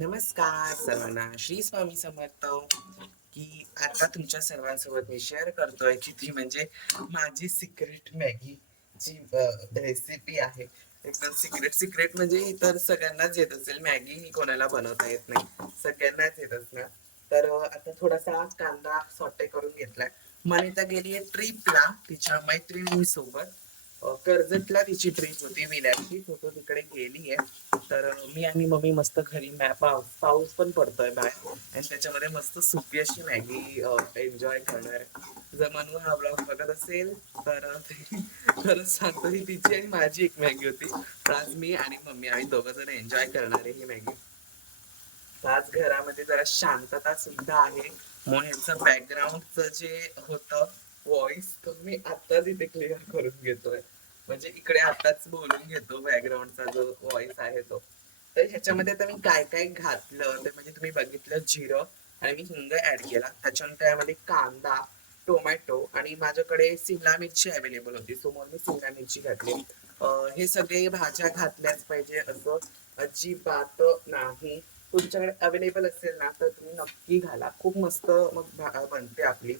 नमस्कार. सर्वांना श्री स्वामी समर्थ की आता तुमच्या सर्वांसोबत मी शेअर करतोय की ती म्हणजे माझी सिक्रेट मॅगी ची रेसिपी आहे. एकदम सिक्रेट सिक्रेट म्हणजे इतर सगळ्यांनाच येत असेल. मॅगी ही कोणाला बनवता येत नाही. सगळ्यांनाच येत असणार. तर आता थोडासा कांदा सॉटे करून घेतलाय. मनिता गेली आहे ट्रिपला तिच्या मैत्रिणींसोबत. कर्जतला तिची ट्रिप होती विल्याची फोटो तिकडे गेली आहे. तर मी आणि मम्मी मस्त घरी पाऊस पाऊस पण पडतोय बाहेर. आणि त्याच्यामध्ये मस्त सुपी अशी मॅगी एन्जॉय करणार. जर मनू हा ब्लॉग बघत असेल तर खरंच सांगतो ही तिची आणि माझी एक मॅगी होती. तर आज मी आणि मम्मी आम्ही दोघं जण एन्जॉय करणार आहे ही मॅगी. आज घरामध्ये जरा शांतता सुद्धा आहे. मग ह्यांचं बॅकग्राऊंडचं जे होतं व्हॉइस तर मी आताच इथे क्लिअर करून घेतोय. म्हणजे इकडे आताच बोलून घेतो बॅकग्राऊंडचा जो व्हॉइस आहे तो. तर ह्याच्यामध्ये आता मी काय काय घातलं ते म्हणजे तुम्ही बघितलं जिरं आणि मी हिंग ऍड केला. त्याच्यानंतर यामध्ये कांदा टोमॅटो आणि माझ्याकडे सिमला मिरची अवेलेबल होती. सो मग मी सिमला मिरची घातली. हे सगळे भाज्या घातल्याच पाहिजे असं अजिबात नाही. तुमच्याकडे अवेलेबल असेल ना तर तुम्ही नक्की घाला. खूप मस्त मग भा- बनते आपली.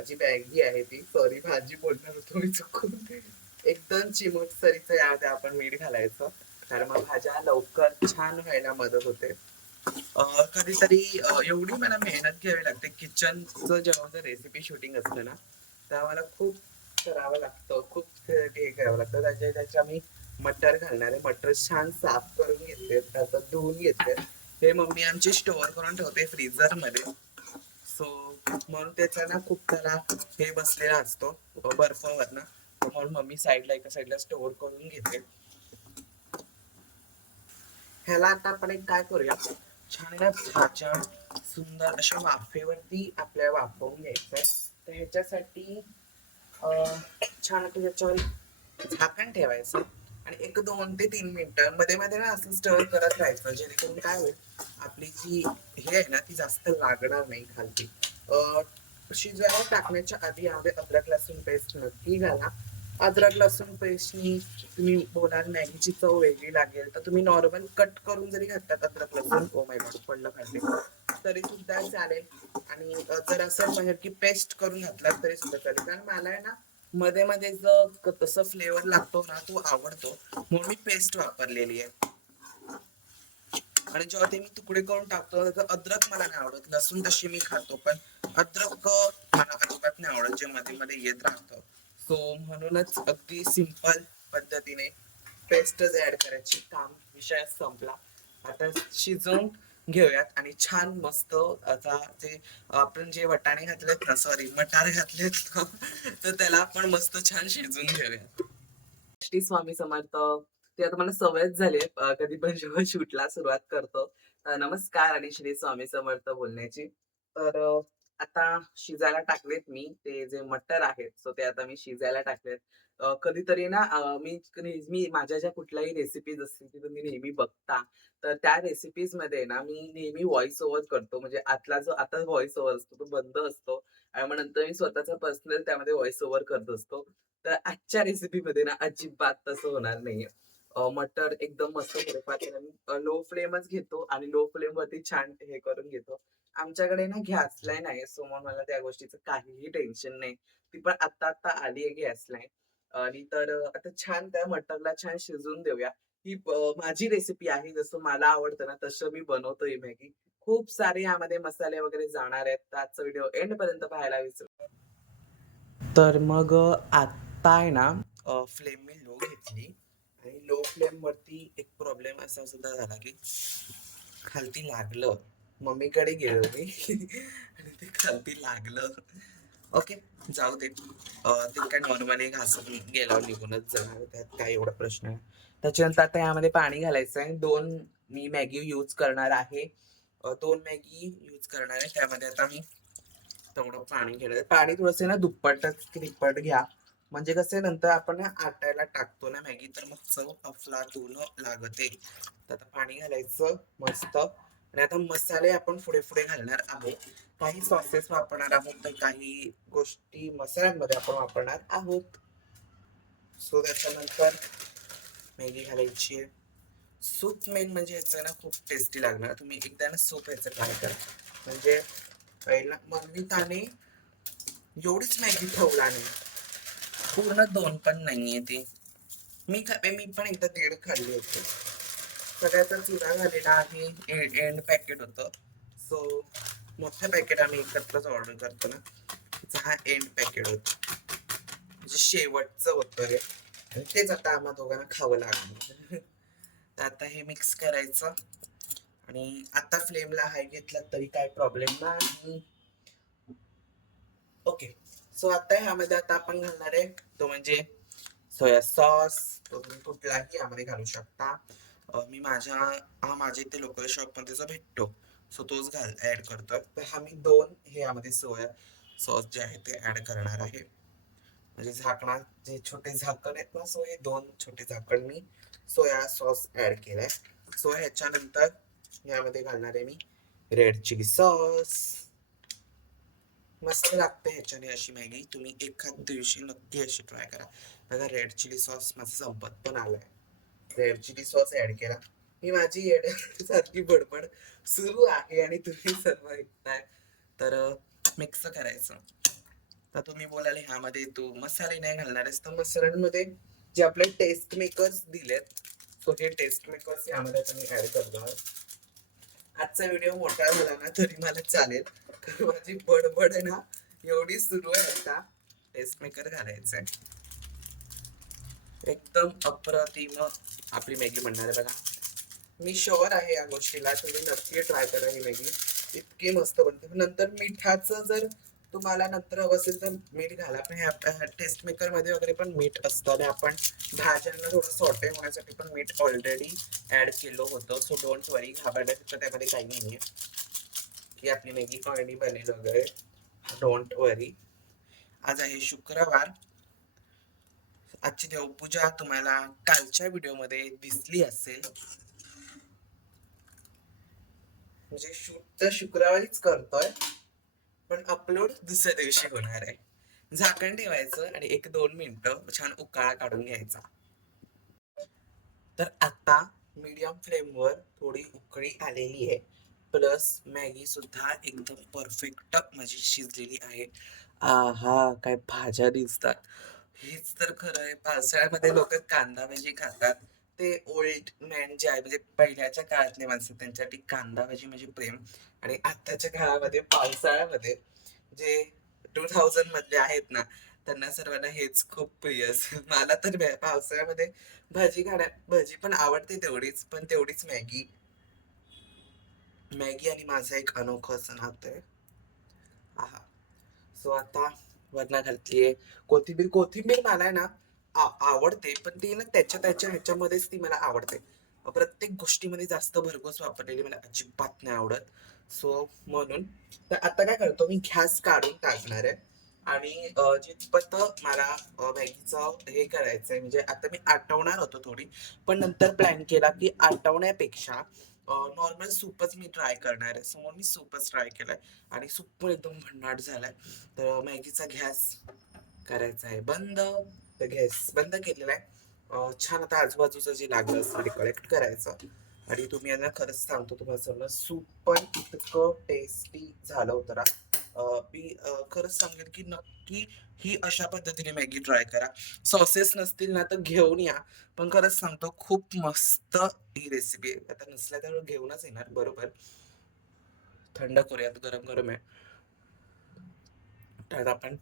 जी मॅगी आहे ती सॉरी भाजी बोलणार होतो मी चुकून. एकदम चिमूट सरीचं यामध्ये आपण मीठ घालायचं. कारण मग भाज्या लवकर छान व्हायला मदत होते. कधीतरी एवढी मला मेहनत घ्यावी लागते. किचनचं जेव्हा रेसिपी शूटिंग असतं ना तेव्हा मला खूप करावं लागतं. खूप हे करावं लागतं. त्याच्या त्याच्या मी मटर घालणार आहे. मटर छान साफ करून घेतले. त्याचं धुवून घेतले. हे मम्मी आमची स्टोअर करून ठेवते फ्रीजरमध्ये सो म्हणून त्याचा ना खूप त्याला हे बसलेला असतो. बर्फावर ना. म्हणून मम्मी साईडला एका साईडला स्टोअर करून घेते. ह्याला आता आपण एक काय करूया? छान ना भाज्या सुंदर अशा वाफेवरती आपल्याला वाफवून घ्यायचंय. तर ह्याच्यासाठी अं, छान आपलं ह्याच्यावर झाकण ठेवायचं. आणि एक दोन ते तीन मिनिटं मध्ये मध्ये ना असं स्टर करत राहायचं. जेणेकरून काय होईल? आपली जी हे आहे ना ती जास्त लागणार नाही खालती. शिजायला टाकण्याच्या आधी यामध्ये अद्रक लसूण पेस्ट नक्की घाला. अद्रक लसूण पेस्टनी तुम्ही बोलाल मॅगीची चव वेगळी लागेल. तर तुम्ही नॉर्मल कट करून जरी घातलात अद्रक लसूण ओ माय गॉड पडलं खाल्ले तरी सुद्धा चालेल. आणि जर असं म्हणजे की पेस्ट करून घातलात तरी सुद्धा चालेल. कारण मला आहे ना मध्ये मध्ये जो तसं फ्लेवर लागतो ना तो आवडतो. म्हणून मी पेस्ट वापरलेली आहे. आणि जेव्हा ते मी तुकडे करून टाकतो अद्रक मला नाही आवडत. लसूण तशी मी खातो पण अद्रक मला अजिबात नाही आवडत जे मध्ये मध्ये येत राहतं. सो म्हणूनच अगदी सिंपल पद्धतीने पेस्टच ऍड करायची काम विषय संपला. आता शिजवून घेऊयात आणि छान मस्त आता जे आपण जे वटाणे घातलेत ना सॉरी मटार घातलेत तर त्याला आपण मस्त छान शिजवून घेऊयात. श्री स्वामी समर्थ. ती आता मला सवयच झाली कधी पण जेव्हा शूटला सुरुवात करतो. नमस्कार आणि श्री स्वामी समर्थ बोलण्याची. तर आता शिजायला टाकलेत मी ते जे मटर आहेत सो ते आता मी शिजायला टाकलेत. कधीतरी ना मी नेहमी माझ्या ज्या कुठल्याही रेसिपीज असतील की तुम्ही नेहमी बघता. तर त्या रेसिपीजमध्ये ना मी नेहमी व्हॉइस ओव्हर करतो. म्हणजे आतला जो आता व्हॉइस ओव्हर असतो तो बंद असतो. आणि मग नंतर मी स्वतःचा पर्सनल त्यामध्ये व्हॉइस ओव्हर करत असतो. तर आजच्या रेसिपी मध्ये ना अजिबात तसं होणार नाहीये. मटर एकदम मस्त थोडेफार लो फ्लेमच घेतो आणि लो फ्लेम वरती छान हे करून घेतो. आमच्याकडे ना गॅस लाईन आहे सो मग मला त्या गोष्टीचं काहीही टेन्शन नाही. ती पण आता आता आली आहे गॅस लाईन. आणि तर आता छान त्या मटरला छान शिजवून देऊया. ही माझी रेसिपी आहे जसं मला आवडतं ना तसं मी बनवतो ही मॅगी. खूप सारे यामध्ये मसाले वगैरे जाणार आहेत. तर आजचा व्हिडिओ एंड पर्यंत पाहायला विसरू तर मग आता आहे ना फ्लेम मी लो घेतली. लो फ्लेम वरती एक प्रॉब्लेम असा सुद्धा झाला की खालती लागलं. मम्मीकडे गेलो मी. आणि ते खालती लागलं. ओके जाऊ दे. ते काय नॉर्मली घासून गेल्यावर निघूनच जाणार त्यात काय एवढा प्रश्न आहे. त्याच्यानंतर आता यामध्ये पाणी घालायचं आहे. दोन मी मॅगी यूज करणार आहे. दोन मॅगी यूज करणार आहे. त्यामध्ये आता मी तेवढं पाणी घेणार पाणी थोडंसं ना दुप्पटच तिप्पट घ्या. म्हणजे कसं आहे, नंतर आपण आटायला टाकतो ना मॅगी तर मग चव अफलातून लागते. तर आता पाणी घालायचं मस्त. आणि आता मसाले आपण पुढे पुढे घालणार आहोत. काही सॉसेस वापरणार आहोत तर काही गोष्टी मसाल्यांमध्ये आपण वापरणार आहोत. सो त्याच्यानंतर मॅगी घालायची. सूप मेन म्हणजे याचं ना खूप टेस्टी लागणार. तुम्ही एकदा ना सूप याचं ट्राय करा. म्हणजे पहिला मनविताने एवढीच मॅगी ठेवला नाही. पूर्ण दोन पण नाहीये ती. मी खा मी पण एकदा दीड खाल्ली होती. तर चुरा झालेला आहे एंड पॅकेट होतं. सो मोठं पॅकेट आम्ही एकत्रच ऑर्डर करतो ना. त्याचा हा एंड पॅकेट होतं. म्हणजे शेवटचं होतं हे तेच आता आम्हा दोघांना खावं लागलं तर आता हे मिक्स करायचं. आणि आता फ्लेमला हाय घेतला तरी काय प्रॉब्लेम नाही. ओके सो आता ह्यामध्ये आता आपण घालणार आहे तो म्हणजे सोया सॉस तो तुम्ही कुठलाही यामध्ये घालू शकता. मी माझ्या हा माझ्या इथे लोकल शॉपमध्ये जो भेटतो. सो तोच घाल ऍड करतोय. तर हा मी दोन हे यामध्ये सोया सॉस जे आहे ते ऍड करणार आहे. म्हणजे झाकणा जे छोटे झाकण आहेत ना सो हे दोन छोटे झाकण मी सोया सॉस ऍड केलाय. सो ह्याच्यानंतर यामध्ये घालणार आहे मी रेड चिली सॉस मस्त लागते ह्याच्याने अशी मॅगी. तुम्ही एखाद दिवशी नक्की अशी ट्राय करा. बघा रेड चिली सॉस माझा संपत पण आलाय. रेड चिली सॉस ऍड केला. ही माझी सारखी बडबड सुरू आहे आणि तुम्ही सर्व ऐकताय. तर मिक्स करायचं. तर तुम्ही बोलाल ह्यामध्ये तू मसाले नाही घालणार आहेस. तर मसाल्यांमध्ये जे आपले टेस्ट मेकर्स दिलेत सो हे टेस्ट मेकर्स यामध्ये तुम्ही ऍड करणार. आजचा व्हिडिओ मोठा झाला ना तरी मला चालेल. कारण माझी बडबड ना एवढी सुरू आहे आता. टेस्ट मेकर आहे एकदम अप्रतिम आपली मॅगी म्हणणार आहे बघा. मी शुअर आहे या गोष्टीला. तुम्ही नक्की ट्राय करा ही मॅगी. इतकी मस्त बनते. नंतर मिठाचं जर तुम्हाला नंतर हवं असेल तर मीठ घाला पण टेस्ट मेकरमध्ये वगैरे पण मीठ असतं. आणि आपण भाज्यांना थोडं सॉटे होण्यासाठी पण मीठ ऑलरेडी ऍड केलं होतं. सो डोंट वरी घाबरण्याचं त्यामध्ये काही नाहीये. की आपली मॅगी ऑलरेडी बनेल वगैरे. डोंट वरी आज आहे शुक्रवार. आजची देवपूजा तुम्हाला कालच्या व्हिडिओमध्ये दिसली असेल. म्हणजे शूट तर शुक्रवारीच करतोय. पण अपलोड दुसऱ्या दिवशी होणार आहे. झाकण ठेवायचं आणि एक दोन मिनिटं छान उकाळा काढून घ्यायचा. तर आता मीडियम फ्लेमवर थोडी उकळी आलेली आहे. प्लस मॅगी सुद्धा एकदम परफेक्ट माझी शिजलेली आहे. आहा काय भाज्या दिसतात. हेच तर खरं आहे. पावसाळ्यामध्ये लोक कांदा भाजी खातात. ते ओल्ड मॅन जे आहे म्हणजे पहिल्याच्या काळातले माणसं त्यांच्यासाठी कांदा भाजी म्हणजे प्रेम. आणि आत्ताच्या काळामध्ये पावसाळ्यामध्ये जे टू थाउजंड मधले आहेत ना त्यांना सर्वांना हेच खूप प्रिय. असेल मला तर पावसाळ्यामध्ये भाजी खाण्या भाजी पण आवडते तेवढीच पण तेवढीच मॅगी. मॅगी आणि माझा एक अनोखा सण आहे. आहा. सो आता वरना घातलीये कोथिंबीर. कोथिंबीर मला आहे ना आवडते पण ती ना त्याच्या त्याच्या ह्याच्यामध्येच ती मला आवडते. प्रत्येक गोष्टीमध्ये जास्त भरघोस वापरलेली मला अजिबात नाही आवडत. सो म्हणून तर आता काय करतो मी गॅस काढून टाकणार आहे. आणि जितपत मला मॅगीचं हे करायचंय म्हणजे आता मी आटवणार होतो थोडी पण नंतर प्लॅन केला की आटवण्यापेक्षा नॉर्मल सूपच मी ट्राय करणार आहे. समोर मी सूपच ट्राय केलाय. आणि सूप पण एकदम भन्नाट झालाय. तर मॅगीचा गॅस करायचा आहे. बंद. तर गॅस बंद केलेला आहे छान आता आजूबाजूचं जे लागलं असतं ते कलेक्ट करायचं. आणि तुम्ही यांना खरंच सांगतो तुम्हाला सगळं सूप पण इतकं टेस्टी झालं होतं ना. मी खरंच सांगेन की नक्की ही अशा पद्धतीने मॅगी ट्राय करा. सॉसेस नसतील ना तर घेऊन या. पण खरंच सांगतो खूप मस्त ही रेसिपी आहे. आता नसल्या तर घेऊनच येणार बरोबर. थंड करूयात गरम गरम आहे. तर आपण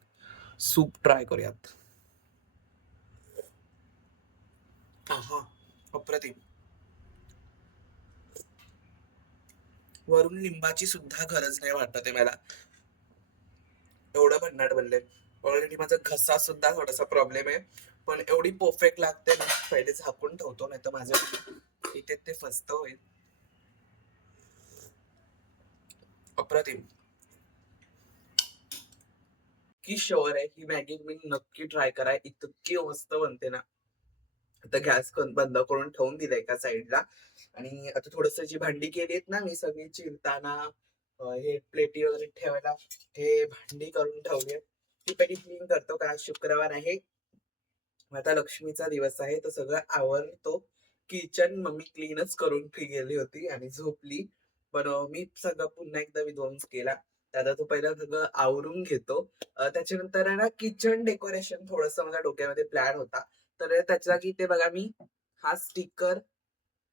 सूप ट्राय करूयात. आहा अप्रतिम. वरून लिंबाची सुद्धा गरज नाही वाटत आहे मला. एवढं भन्नाट बनले ऑलरेडी माझा घसा सुद्धा थोडासा प्रॉब्लेम आहे. पण एवढी परफेक्ट लागते ना पहिले झाकून ठेवतो नाही तर माझं इथे ते फस्त होईल. अप्रतिम. की शोर आहे ही मॅगी मी नक्की ट्राय करा इतकी मस्त बनते ना. आता गॅस बंद करून ठेवून दिला एका साईडला. आणि आता थोडस जी भांडी केली आहेत ना मी सगळी चिरताना हे प्लेटी वगैरे ठेवायला हे भांडी करून ठेवली ती पहिली क्लीन करतो का? शुक्रवार आहे. आता लक्ष्मीचा दिवस आहे तर सगळं आवरतो. किचन मम्मी क्लीनच करून गेली होती आणि झोपली. पण मी सगळं पुन्हा एकदा विध्वंस केला. त्याचा तो पहिला सगळं आवरून घेतो. त्याच्यानंतर ना किचन डेकोरेशन थोडस माझ्या डोक्यामध्ये प्लॅन होता. तर त्याच्या इथे बघा मी हा स्टिकर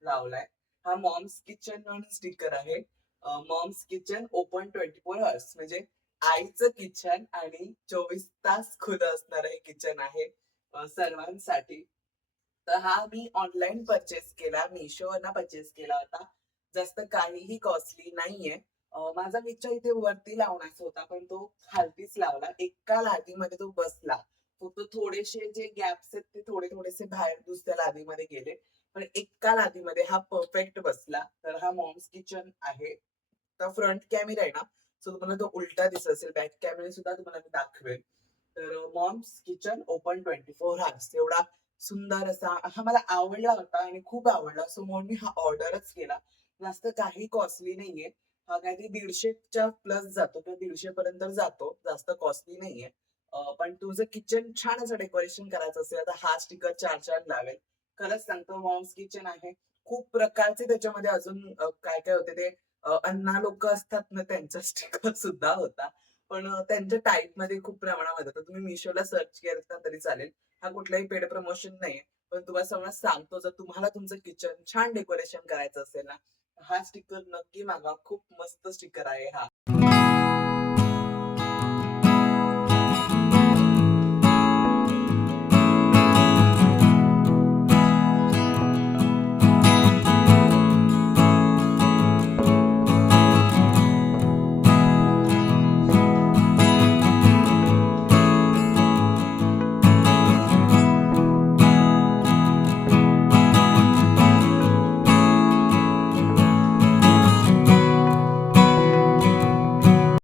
लावलाय. हा मॉम्स किचन म्हणून स्टिकर आहे. Mom's kitchen open twenty four hours म्हणजे आईचं किचन आणि चोवीस तास खुलं असणार हे किचन आहे सर्वांसाठी. तर हा मी ऑनलाईन परचेस केला मिशोवरनं परचेस केला होता. जास्त काहीही कॉस्टली नाहीये. माझा विचार इथे वरती लावण्याचा होता पण तो खालतीच लावला. एका लादीमध्ये तो बसला. फक्त थोडेसे जे गॅप्स आहेत ते थोडे थोडेसे बाहेर दुसऱ्या लादीमध्ये गेले. पण एका लादीमध्ये हा परफेक्ट बसला. तर हा मॉम्स किचन आहे. तर फ्रंट कॅमेरा आहे ना. सो तुम्हाला तो उलटा दिसत असेल. बॅक कॅमेरा सुद्धा तुम्हाला मी दाखवेल तर mom's kitchen open twenty four hours एवढा सुंदर असा हा मला आवडला होता आणि खूप आवडला. सो म्हणून मी हा ऑर्डरच केला. जास्त काही कॉस्टली नाहीये. हा काहीतरी दीडशेच्या प्लस जातो किंवा दीडशे पर्यंत जातो. जास्त कॉस्टली नाहीये. पण तुझं किचन छान असं डेकोरेशन करायचं असेल तर हा स्टिकर चार चार लावेल. खरंच सांगतो मॉम्स किचन आहे. खूप प्रकारचे त्याच्यामध्ये अजून काय काय होते ते अन्ना अण्णा लोक असतात ना त्यांचा स्टिकर सुद्धा होता. पण त्यांच्या टाईपमध्ये खूप प्रमाणामध्ये होता. तुम्ही मिशोला सर्च केलं तरी चालेल. हा कुठलाही पेड प्रमोशन नाहीये. पण तुम्हाला समजा सांगतो जर तुम्हाला तुमचं किचन छान डेकोरेशन करायचं असेल ना हा स्टिकर नक्की मागा. खूप मस्त स्टिकर आहे हा.